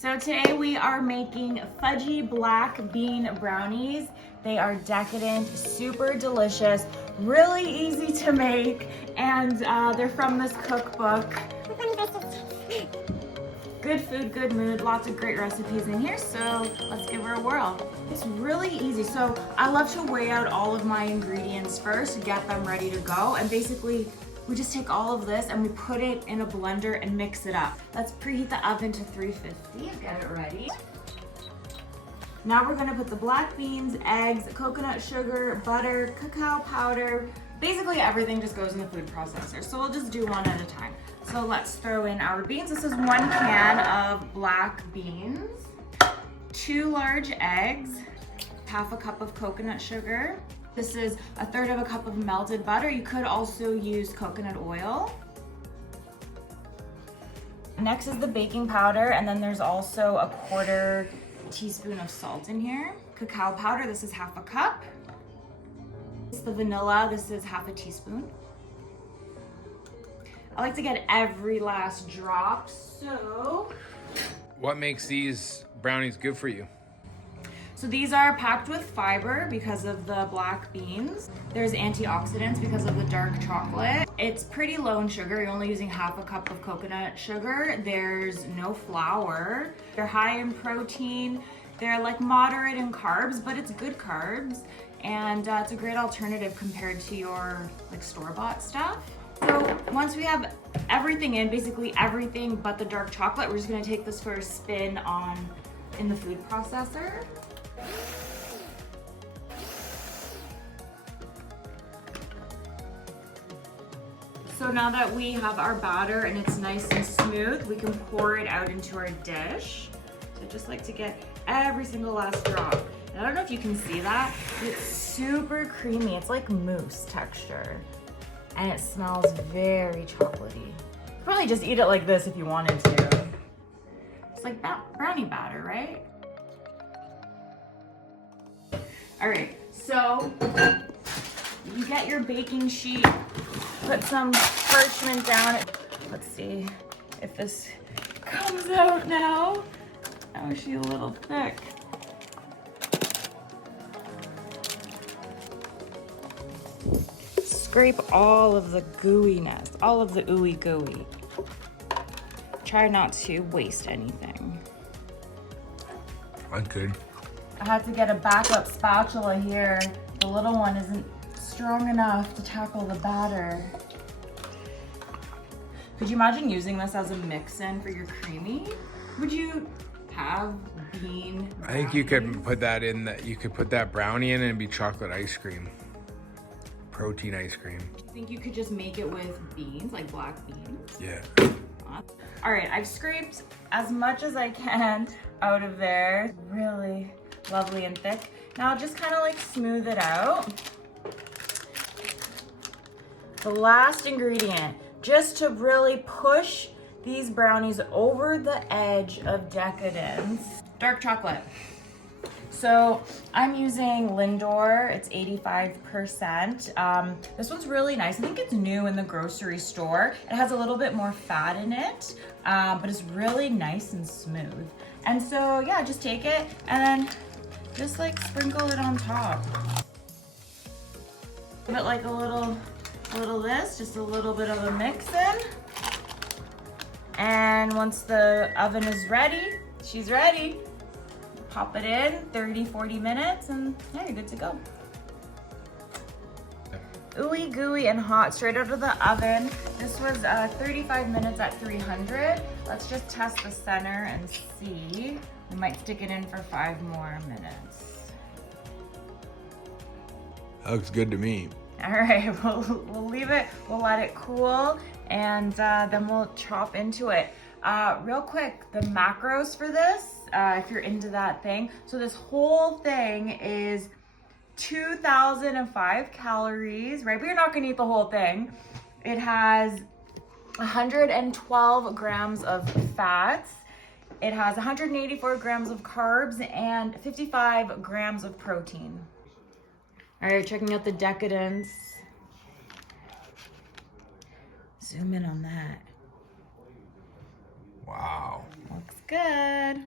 So today we are making fudgy black bean brownies. They are decadent, super delicious, really easy to make, and they're from this cookbook. Good food, good mood, lots of great recipes in here, so let's give her a whirl. It's really easy. So I love to weigh out all of my ingredients first to get them ready to go, and basically we just take all of this and we put it in a blender and mix it up. Let's preheat the oven to 350 and get it ready. Now we're gonna put the black beans, eggs, coconut sugar, butter, cacao powder. Basically everything just goes in the food processor. So we'll just do one at a time. So let's throw in our beans. This is 1 can of black beans, 2 large eggs, half a cup of coconut sugar. This is 1/3 cup of melted butter. You could also use coconut oil. Next is the baking powder, and then there's also a 1/4 teaspoon of salt in here. Cacao powder, this is half a cup. This is the vanilla, this is half a teaspoon. I like to get every last drop, so. What makes these brownies good for you? So these are packed with fiber because of the black beans. There's antioxidants because of the dark chocolate. It's pretty low in sugar. You're only using half a cup of coconut sugar. There's no flour. They're high in protein. They're like moderate in carbs, but it's good carbs. And it's a great alternative compared to your like store-bought stuff. So once we have everything in, basically everything but the dark chocolate, we're just gonna take this for a spin in the food processor. So now that we have our batter and it's nice and smooth, we can pour it out into our dish. So I just like to get every single last drop. And I don't know if you can see that, it's super creamy. It's like mousse texture. And it smells very chocolatey. Probably just eat it like this if you wanted to. It's like brownie batter, right? All right, so you get your baking sheet, put some parchment down. Let's see if this comes out now. Oh, she's a little thick. Scrape all of the gooiness, all of the ooey gooey. Try not to waste anything. That's good. I had to get a backup spatula here. The little one isn't strong enough to tackle the batter. Could you imagine using this as a mix-in for your creamy? Would you have bean brownies? I think you could put that in, you could put that brownie in and it'd be chocolate ice cream. Protein ice cream. I think you could just make it with beans, like black beans. Yeah. All right, I've scraped as much as I can out of there. Really lovely and thick. Now just kind of like smooth it out. The last ingredient, just to really push these brownies over the edge of decadence, dark chocolate. So I'm using Lindor, it's 85%. This one's really nice. I think it's new in the grocery store. It has a little bit more fat in it, but it's really nice and smooth. And so yeah, just take it and then just like sprinkle it on top. Give it like a little this, just a little bit of a mix in. And once the oven is ready, she's ready. Pop it in, 30-40 minutes, and yeah, you're good to go. Ooey gooey and hot, straight out of the oven. This was 35 minutes at 300. Let's just test the center and see. We might stick it in for 5 more minutes. That looks good to me. All right, we'll leave it, we'll let it cool, and then we'll chop into it. Real quick, the macros for this, if you're into that thing. So this whole thing is 2,005 calories, right? But you're not gonna eat the whole thing. It has 112 grams of fats. It has 184 grams of carbs and 55 grams of protein. All right, checking out the decadence. Zoom in on that. Wow. Looks good.